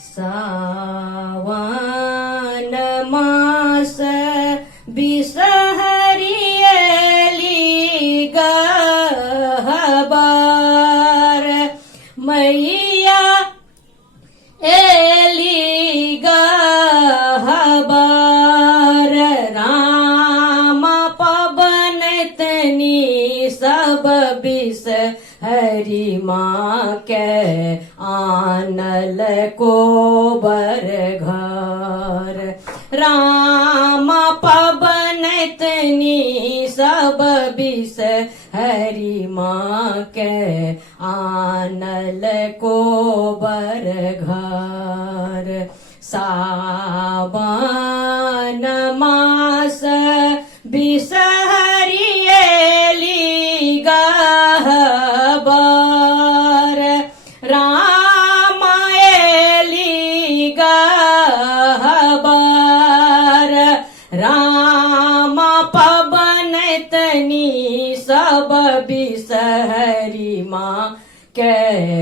सावन मास बिसहरियली गहबर मैया एली गहबर राम पबनतनी सब बिस हरि माँ के आनल को बर घर राम पबनतनी सब बिस हरि माँ के आनल को बर घर सावन मास बिसहरियली गहबर राम एली गहबर राम पबनतनी सब बिसहरि माँ के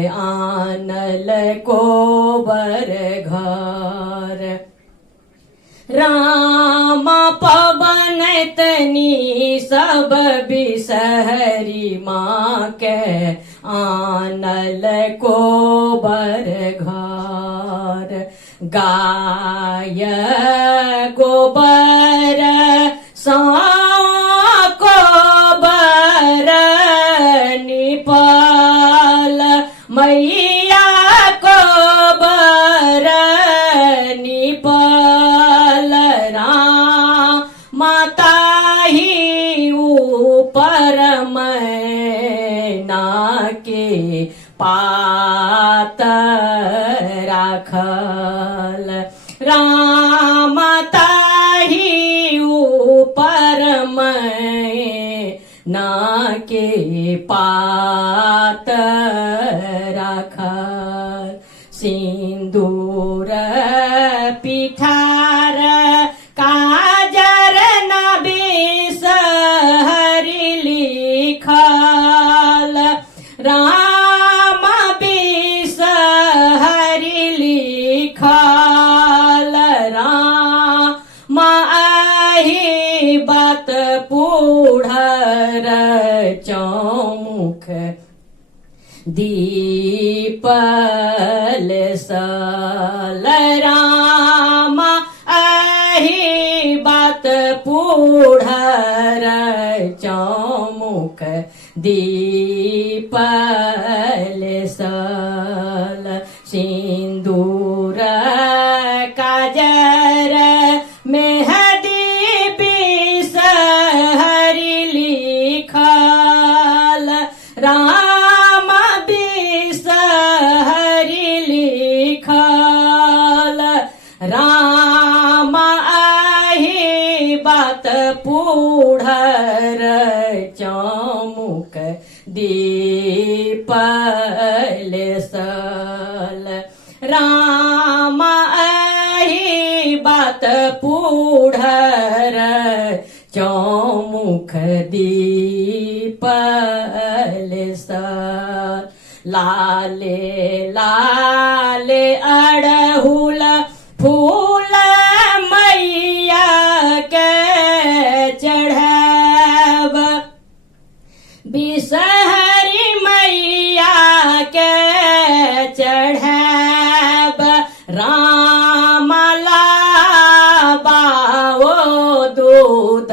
आनल को बर घर राम पबनतनी सब बिसहरि माँ के आनल को बर घर गाय गोबर को बर निपल मैया को बर निपल माता ही ऊपर मैना के पात राखल माता ही ऊपर मैना के पात राखल सिंदूर पिठार काजर बिसहरि लिखल राम बिसहरि लिखल राम आही बात पूढ़र चौमुख दीपल सल राम आही बात पूढ़र चौमुख दीपल सल सिंदूर काजर मेहदी बिसहरि लिखल राम बिसहरि लिखल राम आही बात पूढ़र चौमुख दीपल सल राम आही बात पूढ़र चौमुख दीपल सल लाले लाले अड़हुल फूल मैया के चढ़ाब बिसहरि मैया के चढ़ाब राम लाबाओ दूध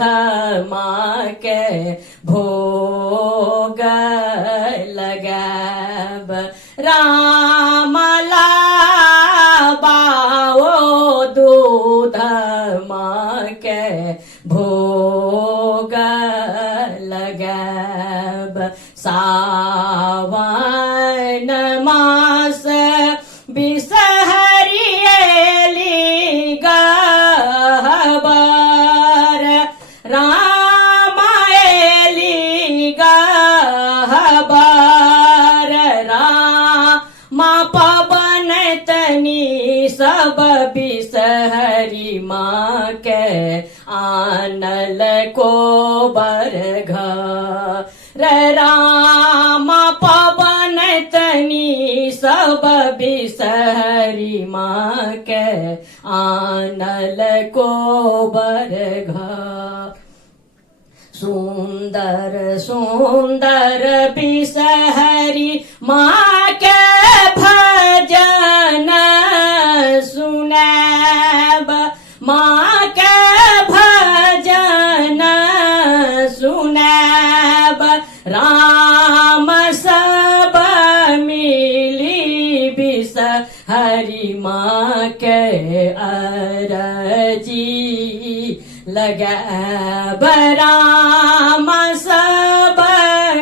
माँ के भोग लगाब राम लाबाओ दूध माँ के भोग लगाब सावन मास बिसहरियली गहबर राम एली गहबर राम पबनतनी सब बिसहरि माँ के आनल को बर घर राम पबनतनी सब बिसहरि हरि माँ के आनल को बरघा सुंदर सुंदर बिसहरी माँ के भजन सुनैब माँ के भजन सुनैब राम सब मिली बिसहरी माँ के अरजी लगैब राम सब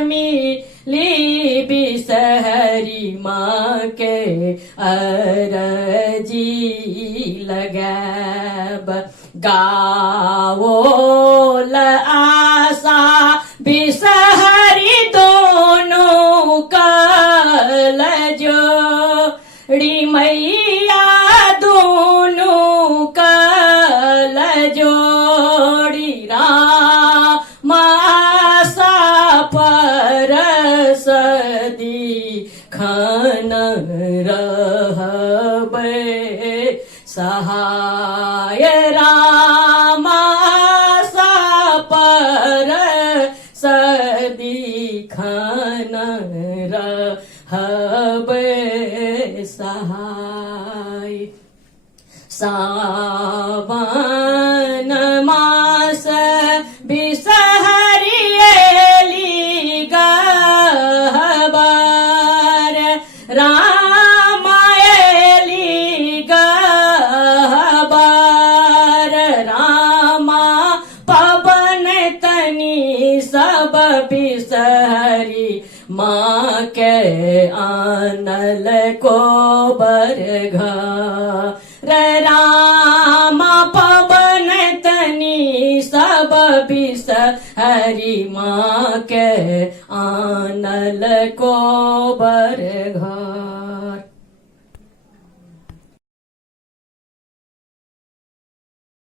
मिली बिसहरी माँ के अरजी लगैब गावो आशा बिसहरी दोनों कल जोड़ी मैया दोनों कल जोड़ी राम आशा पर सदी खन रहबे सहाय राम आशा पर सदी खन रहबे सहाय सावन मास बिसहरी एली गहबर राम एली गहबर रामा पवन तनी सब बिसहरी माँ के आनल को बरघा राम पवन तनी सब बिसहरी माँ के आनल को बरघा